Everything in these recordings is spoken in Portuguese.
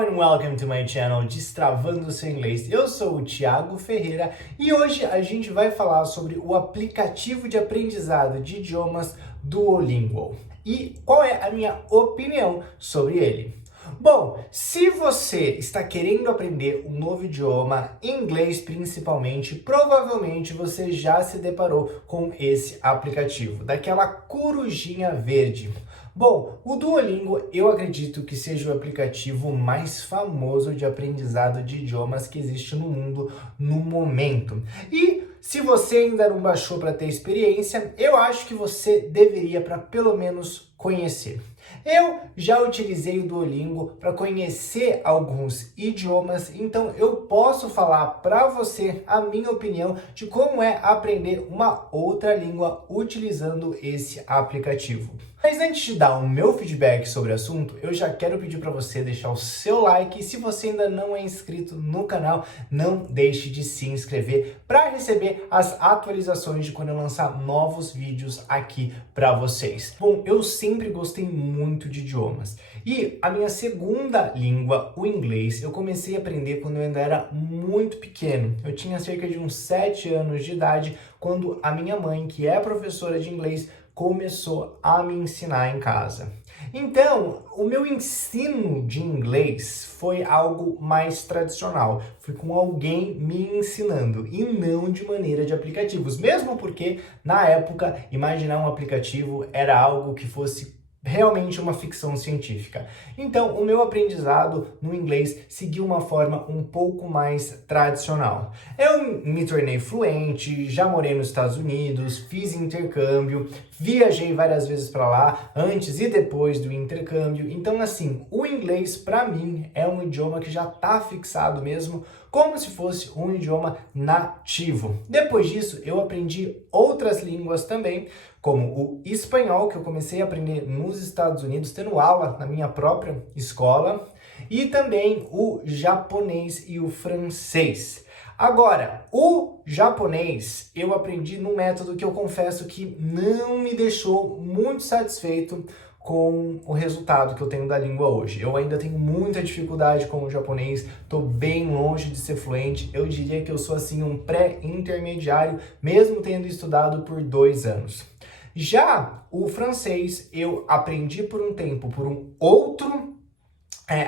and welcome to my channel Destravando Seu Inglês. Eu sou o Thiago Ferreira e hoje a gente vai falar sobre o aplicativo de aprendizado de idiomas Duolingo e qual é a minha opinião sobre ele. Bom, se você está querendo aprender um novo idioma, inglês principalmente, provavelmente você já se deparou com esse aplicativo, daquela corujinha verde. Bom, o Duolingo eu acredito que seja o aplicativo mais famoso de aprendizado de idiomas que existe no mundo no momento. E se você ainda não baixou para ter experiência, eu acho que você deveria para pelo menos conhecer. Eu já utilizei o Duolingo para conhecer alguns idiomas, então eu posso falar para você a minha opinião de como é aprender uma outra língua utilizando esse aplicativo. Mas antes de dar o meu feedback sobre o assunto, eu já quero pedir para você deixar o seu like e se você ainda não é inscrito no canal, não deixe de se inscrever para receber as atualizações de quando eu lançar novos vídeos aqui para vocês. Bom, eu sempre gostei muito de idiomas e a minha segunda língua, o inglês, eu comecei a aprender quando eu ainda era muito pequeno. Eu tinha cerca de uns 7 anos de idade quando a minha mãe, que é professora de inglês, começou a me ensinar em casa. Então, o meu ensino de inglês foi algo mais tradicional. Fui com alguém me ensinando e não de maneira de aplicativos. Mesmo porque, na época, imaginar um aplicativo era algo que fosse realmente uma ficção científica. Então, o meu aprendizado no inglês seguiu uma forma um pouco mais tradicional. Eu me tornei fluente, já morei nos Estados Unidos, fiz intercâmbio, viajei várias vezes para lá, antes e depois do intercâmbio. Então, assim, o inglês para mim é um idioma que já está fixado mesmo, como se fosse um idioma nativo. Depois disso, eu aprendi outras línguas também, como o espanhol, que eu comecei a aprender nos Estados Unidos, tendo aula na minha própria escola, e também o japonês e o francês. Agora, o japonês eu aprendi num método que eu confesso que não me deixou muito satisfeito com o resultado que eu tenho da língua hoje. Eu ainda tenho muita dificuldade com o japonês, estou bem longe de ser fluente. Eu diria que eu sou assim um pré-intermediário, mesmo tendo estudado por 2 anos. Já o francês eu aprendi por um tempo por um outro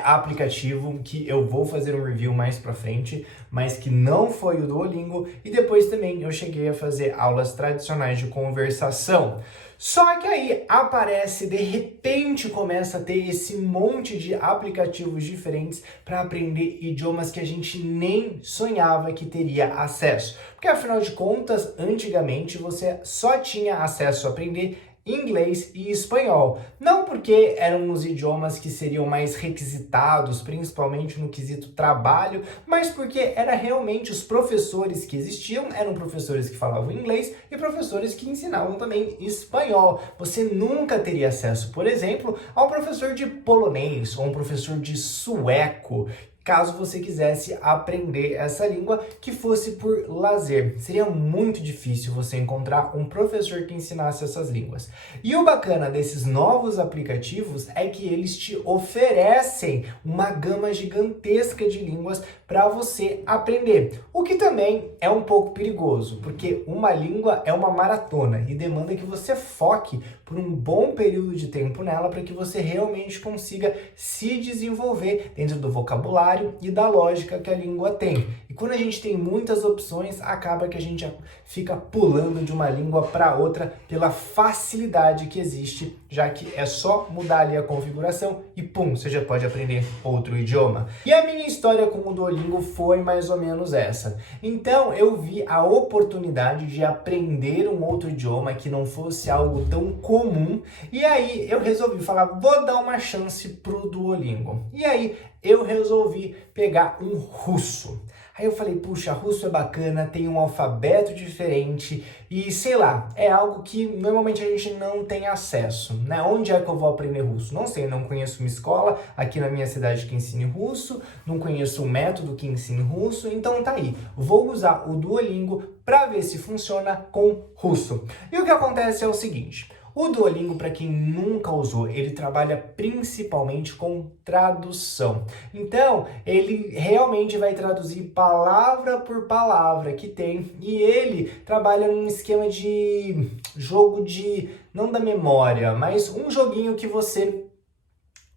aplicativo que eu vou fazer um review mais pra frente, mas que não foi o Duolingo, e depois também eu cheguei a fazer aulas tradicionais de conversação. Só que aí aparece, de repente começa a ter esse monte de aplicativos diferentes para aprender idiomas que a gente nem sonhava que teria acesso. Porque afinal de contas, antigamente você só tinha acesso a aprender inglês e espanhol. Não porque eram os idiomas que seriam mais requisitados, principalmente no quesito trabalho, mas porque era realmente os professores que existiam, eram professores que falavam inglês e professores que ensinavam também espanhol. Você nunca teria acesso, por exemplo, a um professor de polonês ou um professor de sueco, caso você quisesse aprender essa língua que fosse por lazer. Seria muito difícil você encontrar um professor que ensinasse essas línguas. E o bacana desses novos aplicativos é que eles te oferecem uma gama gigantesca de línguas para você aprender. O que também é um pouco perigoso, porque uma língua é uma maratona e demanda que você foque por um bom período de tempo nela para que você realmente consiga se desenvolver dentro do vocabulário e da lógica que a língua tem. E quando a gente tem muitas opções, acaba que a gente fica pulando de uma língua para outra pela facilidade que existe, já que é só mudar ali a configuração e pum, você já pode aprender outro idioma. E a minha história com o Duolingo foi mais ou menos essa. Então eu vi a oportunidade de aprender um outro idioma que não fosse algo tão comum, e aí eu resolvi falar, vou dar uma chance pro Duolingo. E aí eu resolvi pegar um russo. Aí eu falei, puxa, russo é bacana, tem um alfabeto diferente e sei lá, é algo que normalmente a gente não tem acesso, né? Onde é que eu vou aprender russo? Não sei, não conheço uma escola aqui na minha cidade que ensine russo, não conheço um método que ensine russo, então tá aí, vou usar o Duolingo para ver se funciona com russo. E o que acontece é o seguinte, O Duolingo, para quem nunca usou, ele trabalha principalmente com tradução. Então, ele realmente vai traduzir palavra por palavra que tem, e ele trabalha num esquema de jogo de, não da memória, mas um joguinho que você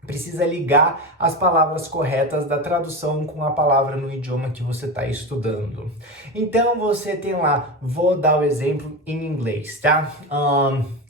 precisa ligar as palavras corretas da tradução com a palavra no idioma que você está estudando. Então você tem lá, vou dar o exemplo em inglês, tá?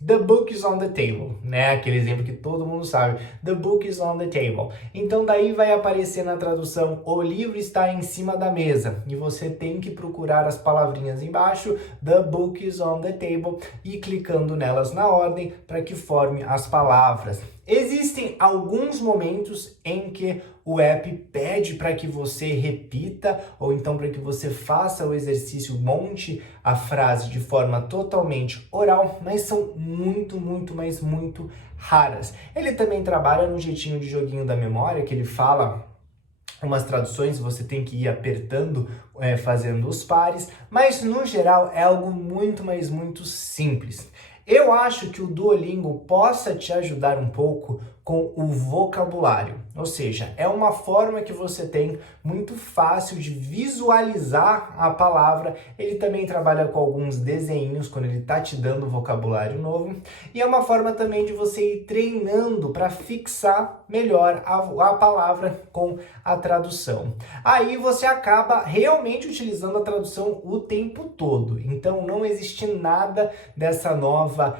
The book is on the table, né? Aquele exemplo que todo mundo sabe. The book is on the table. Então daí vai aparecer na tradução, o livro está em cima da mesa. E você tem que procurar as palavrinhas embaixo, the book is on the table, e clicando nelas na ordem para que forme as palavras. Existem alguns momentos em que o app pede para que você repita ou então para que você faça o exercício, monte a frase de forma totalmente oral, mas são mas muito raras. Ele também trabalha no jeitinho de joguinho da memória, que ele fala umas traduções, você tem que ir apertando, fazendo os pares, mas no geral é algo muito simples. Eu acho que o Duolingo possa te ajudar um pouco com o vocabulário, ou seja, é uma forma que você tem muito fácil de visualizar a palavra. Ele também trabalha com alguns desenhos quando ele está te dando vocabulário novo, e é uma forma também de você ir treinando para fixar melhor a palavra com a tradução. Aí você acaba realmente utilizando a tradução o tempo todo, então não existe nada dessa nova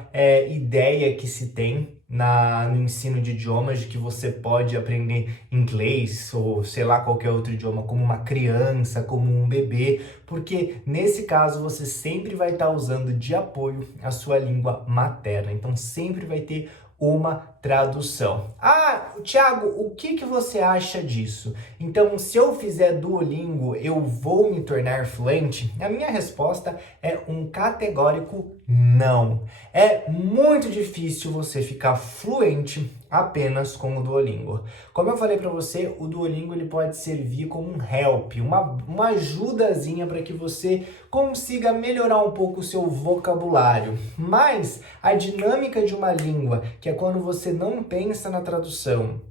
ideia que se tem no ensino de idiomas, de que você pode aprender inglês ou sei lá qualquer outro idioma como uma criança, como um bebê, porque nesse caso você sempre vai estar usando de apoio a sua língua materna, então sempre vai ter uma tradução. Thiago, o que você acha disso? Então, se eu fizer Duolingo, eu vou me tornar fluente? A minha resposta é um categórico não. É muito difícil você ficar fluente apenas com o Duolingo. Como eu falei para você, o Duolingo ele pode servir como um help, uma ajudazinha para que você consiga melhorar um pouco o seu vocabulário. Mas a dinâmica de uma língua, que é quando você não pensa na tradução,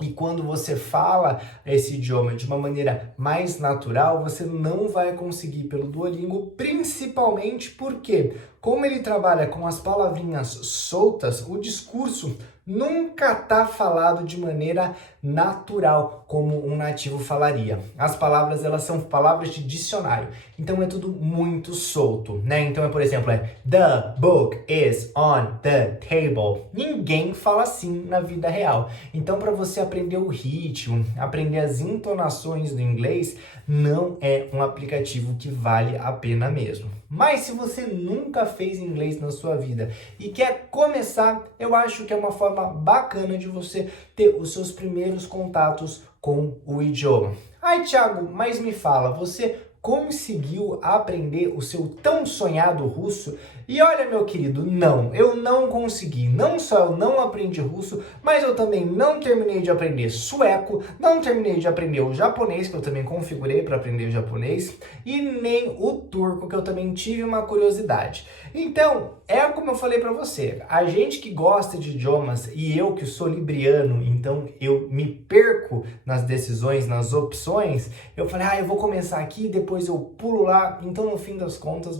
e quando você fala esse idioma de uma maneira mais natural, você não vai conseguir pelo Duolingo, principalmente porque, como ele trabalha com as palavrinhas soltas, o discurso nunca está falado de maneira natural, como um nativo falaria. As palavras, elas são palavras de dicionário, então é tudo muito solto, né? Então por exemplo, the book is on the table. Ninguém fala assim na vida real. Então para você aprender o ritmo, aprender as entonações do inglês, não é um aplicativo que vale a pena mesmo. Mas se você nunca fez inglês na sua vida e quer começar, eu acho que é uma forma bacana de você ter os seus primeiros contatos com o idioma. Thiago, mas me fala, você conseguiu aprender o seu tão sonhado russo? E olha, meu querido, não, eu não consegui. Não só eu não aprendi russo, mas eu também não terminei de aprender sueco, não terminei de aprender o japonês, que eu também configurei para aprender o japonês, e nem o turco, que eu também tive uma curiosidade. Então, é como eu falei para você, a gente que gosta de idiomas, e eu que sou libriano, então eu me perco nas decisões, nas opções, eu falei, eu vou começar aqui, depois eu pulo lá. Então, no fim das contas,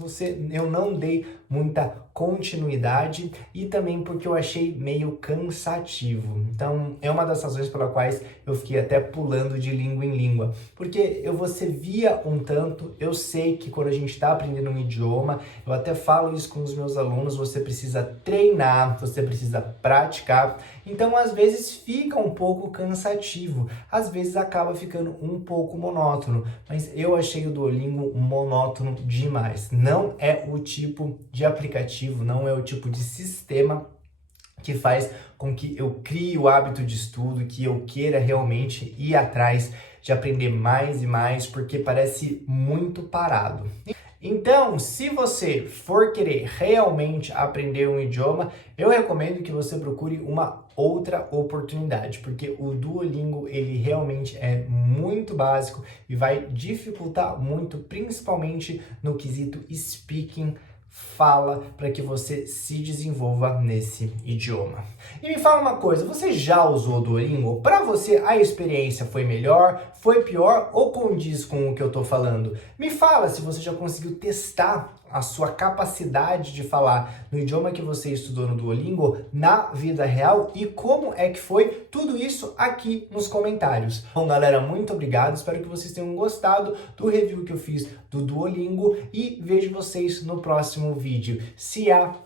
eu não dei muita continuidade, e também porque eu achei meio cansativo. Então, é uma das razões pelas quais eu fiquei até pulando de língua em língua, porque você via um tanto. Eu sei que quando a gente está aprendendo um idioma, eu até falo isso com os meus alunos, você precisa treinar, você precisa praticar. Então, às vezes fica um pouco cansativo, às vezes acaba ficando um pouco monótono, mas eu achei o Duolingo monótono demais. Não é o tipo de aplicativo, não é o tipo de sistema que faz com que eu crie o hábito de estudo, que eu queira realmente ir atrás de aprender mais e mais, porque parece muito parado. Então, se você for querer realmente aprender um idioma, eu recomendo que você procure uma outra oportunidade, porque o Duolingo, ele realmente é muito básico e vai dificultar muito, principalmente no quesito speaking, fala para que você se desenvolva nesse idioma. E me fala uma coisa, você já usou o Duolingo? Para você a experiência foi melhor, foi pior ou condiz com o que eu tô falando? Me fala se você já conseguiu testar a sua capacidade de falar no idioma que você estudou no Duolingo na vida real e como é que foi tudo isso aqui nos comentários. Bom, galera, muito obrigado, espero que vocês tenham gostado do review que eu fiz do Duolingo e vejo vocês no próximo vídeo. See ya!